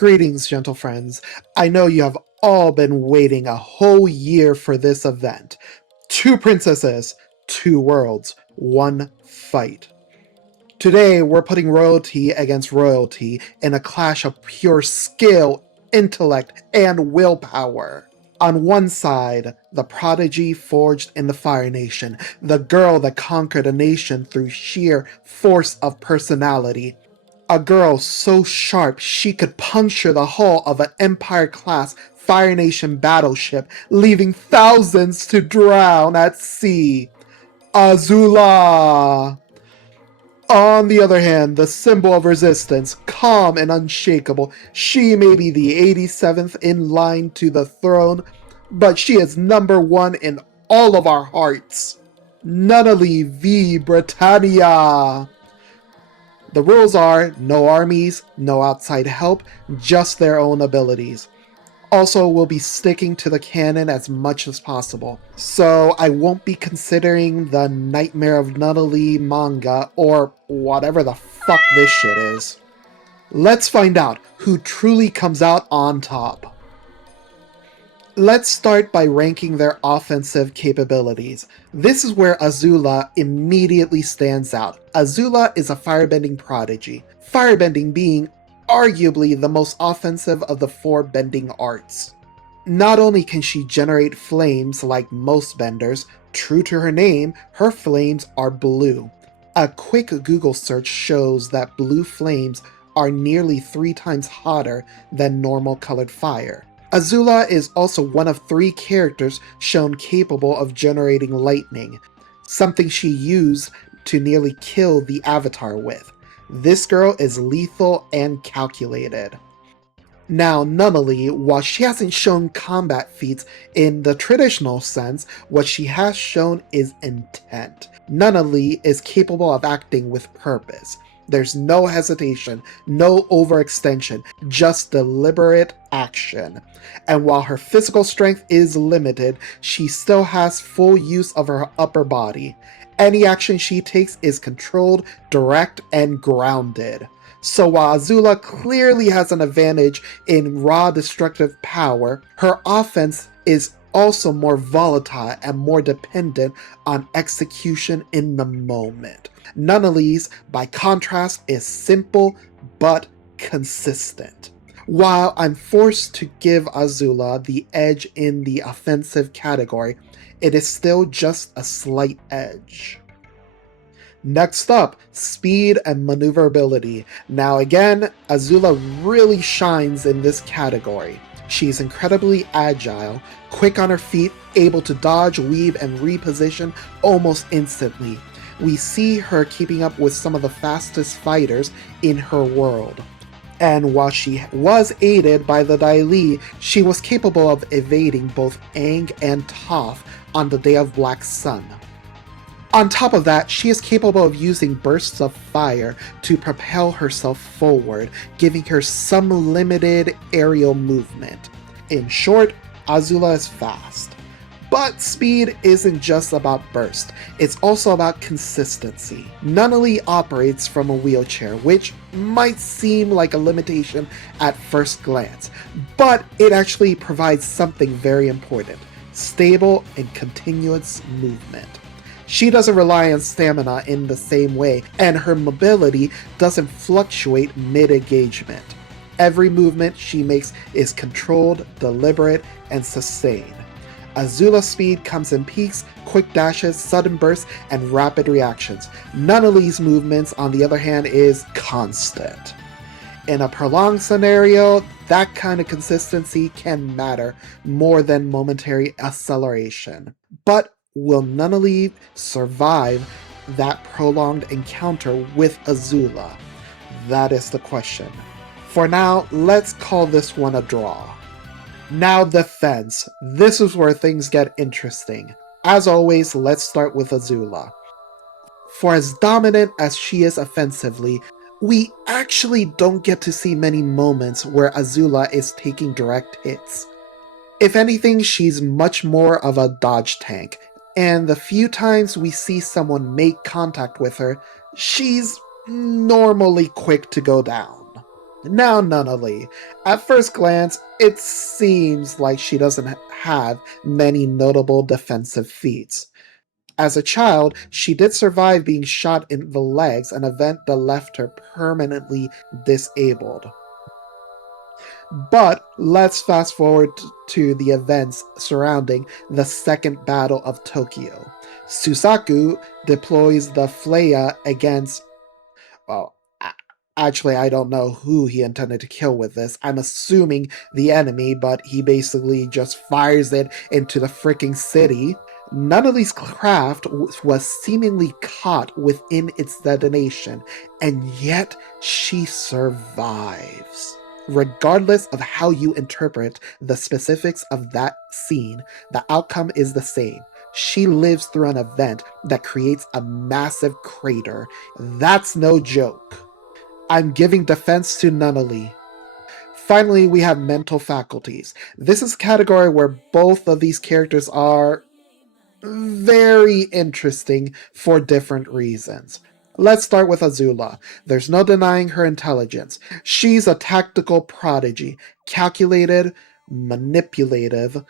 Greetings, gentle friends. I know you have all been waiting a whole year for this event. Two princesses, two worlds, one fight. Today, we're putting royalty against royalty in a clash of pure skill, intellect, and willpower. On one side, the prodigy forged in the Fire Nation, the girl that conquered a nation through sheer force of personality. A girl so sharp she could puncture the hull of an Empire-class Fire Nation battleship, leaving thousands to drown at sea. Azula! On the other hand, the symbol of resistance, calm and unshakable, she may be the 87th in line to the throne, but she is number one in all of our hearts. Nunnally v Britannia! The rules are no armies, no outside help, just their own abilities. Also, we'll be sticking to the canon as much as possible, so I won't be considering the Nightmare of Nunnally manga or whatever the fuck this shit is. Let's find out who truly comes out on top. Let's start by ranking their offensive capabilities. This is where Azula immediately stands out. Azula is a firebending prodigy, firebending being arguably the most offensive of the four bending arts. Not only can she generate flames like most benders, true to her name, her flames are blue. A quick Google search shows that blue flames are nearly 3 times hotter than normal colored fire. Azula is also one of 3 characters shown capable of generating lightning, something she used to nearly kill the Avatar with. This girl is lethal and calculated. Now, Nunnally, while she hasn't shown combat feats in the traditional sense, what she has shown is intent. Nunnally is capable of acting with purpose. There's no hesitation, no overextension, just deliberate action. And while her physical strength is limited, she still has full use of her upper body. Any action she takes is controlled, direct, and grounded. So while Azula clearly has an advantage in raw destructive power, her offense is also more volatile and more dependent on execution in the moment. Nunnally's, by contrast, is simple but consistent. While I'm forced to give Azula the edge in the offensive category, it is still just a slight edge. Next up, speed and maneuverability. Now again, Azula really shines in this category. She's incredibly agile, quick on her feet, able to dodge, weave, and reposition almost instantly. We see her keeping up with some of the fastest fighters in her world. And while she was aided by the Dai Li, she was capable of evading both Aang and Toph on the Day of Black Sun. On top of that, she is capable of using bursts of fire to propel herself forward, giving her some limited aerial movement. In short, Azula is fast. But speed isn't just about burst, it's also about consistency. Nunnally operates from a wheelchair, which might seem like a limitation at first glance, but it actually provides something very important: stable and continuous movement. She doesn't rely on stamina in the same way, and her mobility doesn't fluctuate mid-engagement. Every movement she makes is controlled, deliberate, and sustained. Azula's speed comes in peaks, quick dashes, sudden bursts, and rapid reactions. Nunnally's movements, on the other hand, is constant. In a prolonged scenario, that kind of consistency can matter more than momentary acceleration. But will Nunnally survive that prolonged encounter with Azula? That is the question. For now, let's call this one a draw. Now defense. This is where things get interesting. As always, let's start with Azula. For as dominant as she is offensively, we actually don't get to see many moments where Azula is taking direct hits. If anything, she's much more of a dodge tank, and the few times we see someone make contact with her, she's normally quick to go down. Now, Nunnally. At first glance, it seems like she doesn't have many notable defensive feats. As a child, she did survive being shot in the legs, an event that left her permanently disabled. But let's fast forward to the events surrounding the Second Battle of Tokyo. Susaku deploys the Fleya against, well, actually, I don't know who he intended to kill with this. I'm assuming the enemy, but he basically just fires it into the freaking city. Nunnally's craft was seemingly caught within its detonation, and yet she survives. Regardless of how you interpret the specifics of that scene, the outcome is the same. She lives through an event that creates a massive crater. That's no joke. I'm giving defense to Nunnally. Finally, we have mental faculties. This is a category where both of these characters are very interesting for different reasons. Let's start with Azula. There's no denying her intelligence. She's a tactical prodigy, calculated, manipulative,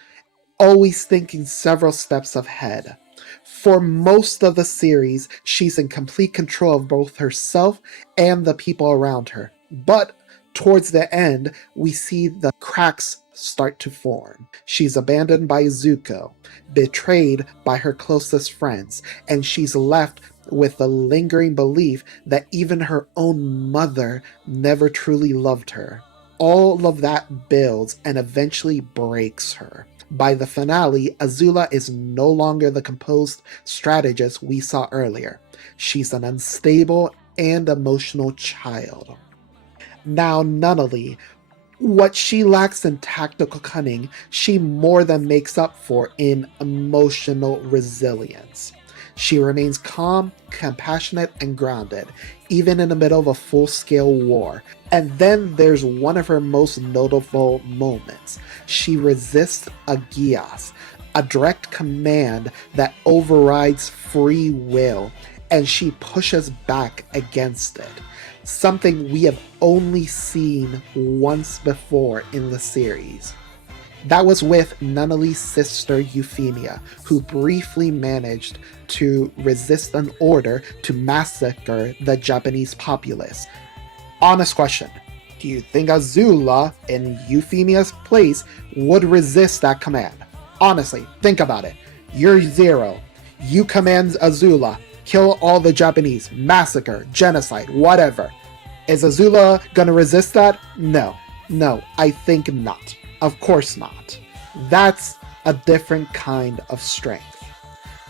always thinking several steps ahead. For most of the series, she's in complete control of both herself and the people around her. But towards the end, we see the cracks start to form. She's abandoned by Zuko, betrayed by her closest friends, and she's left with the lingering belief that even her own mother never truly loved her. All of that builds and eventually breaks her. By the finale, Azula is no longer the composed strategist we saw earlier. She's an unstable and emotional child. Now, Nunnally, what she lacks in tactical cunning, she more than makes up for in emotional resilience. She remains calm, compassionate, and grounded, even in the middle of a full scale war. And then there's one of her most notable moments. She resists a Gias, a direct command that overrides free will, and she pushes back against it. Something we have only seen once before in the series. That was with Nunnally's sister Euphemia, who briefly managed to resist an order to massacre the Japanese populace. Honest question. Do you think Azula, in Euphemia's place, would resist that command? Honestly, think about it. You're Zero. You command Azula, kill all the Japanese, massacre, genocide, whatever. Is Azula gonna resist that? No. No, I think not. Of course not. That's a different kind of strength.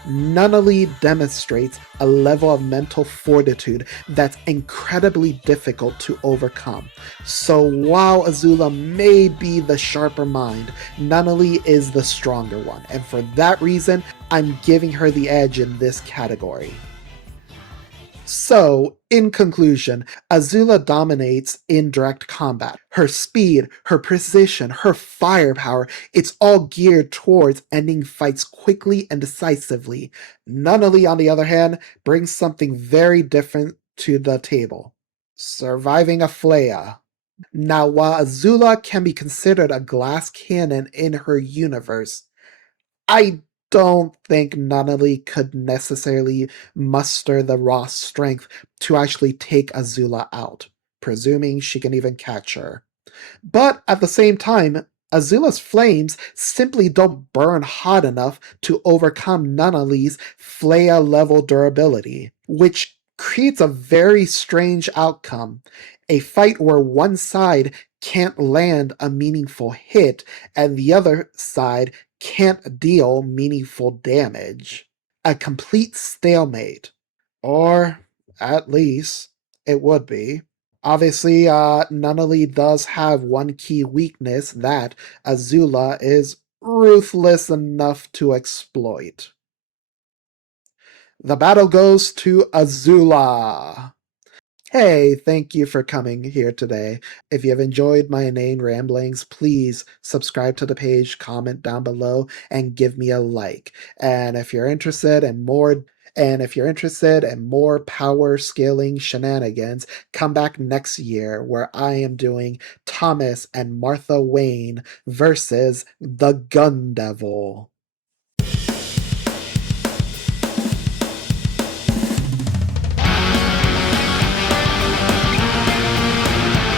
Nunnally demonstrates a level of mental fortitude that's incredibly difficult to overcome. So while Azula may be the sharper mind, Nunnally is the stronger one, and for that reason, I'm giving her the edge in this category. So, in conclusion, Azula dominates in direct combat. Her speed, her precision, her firepower, it's all geared towards ending fights quickly and decisively. Nunnally, on the other hand, brings something very different to the table. Surviving a Fleya. Now, while Azula can be considered a glass cannon in her universe, I don't think Nunnally could necessarily muster the raw strength to actually take Azula out, presuming she can even catch her. But at the same time, Azula's flames simply don't burn hot enough to overcome Nunnally's Fleya level durability, which creates a very strange outcome. A fight where one side can't land a meaningful hit and the other side can't deal meaningful damage. A complete stalemate. Or, at least, it would be. Obviously, Nunnally does have one key weakness that Azula is ruthless enough to exploit. The battle goes to Azula. Hey, thank you for coming here today. If you have enjoyed my inane ramblings, please subscribe to the page, comment down below, and give me a like. And if you're interested in more And if you're interested in more power scaling shenanigans, come back next year where I am doing Thomas and Martha Wayne versus the Gun Devil.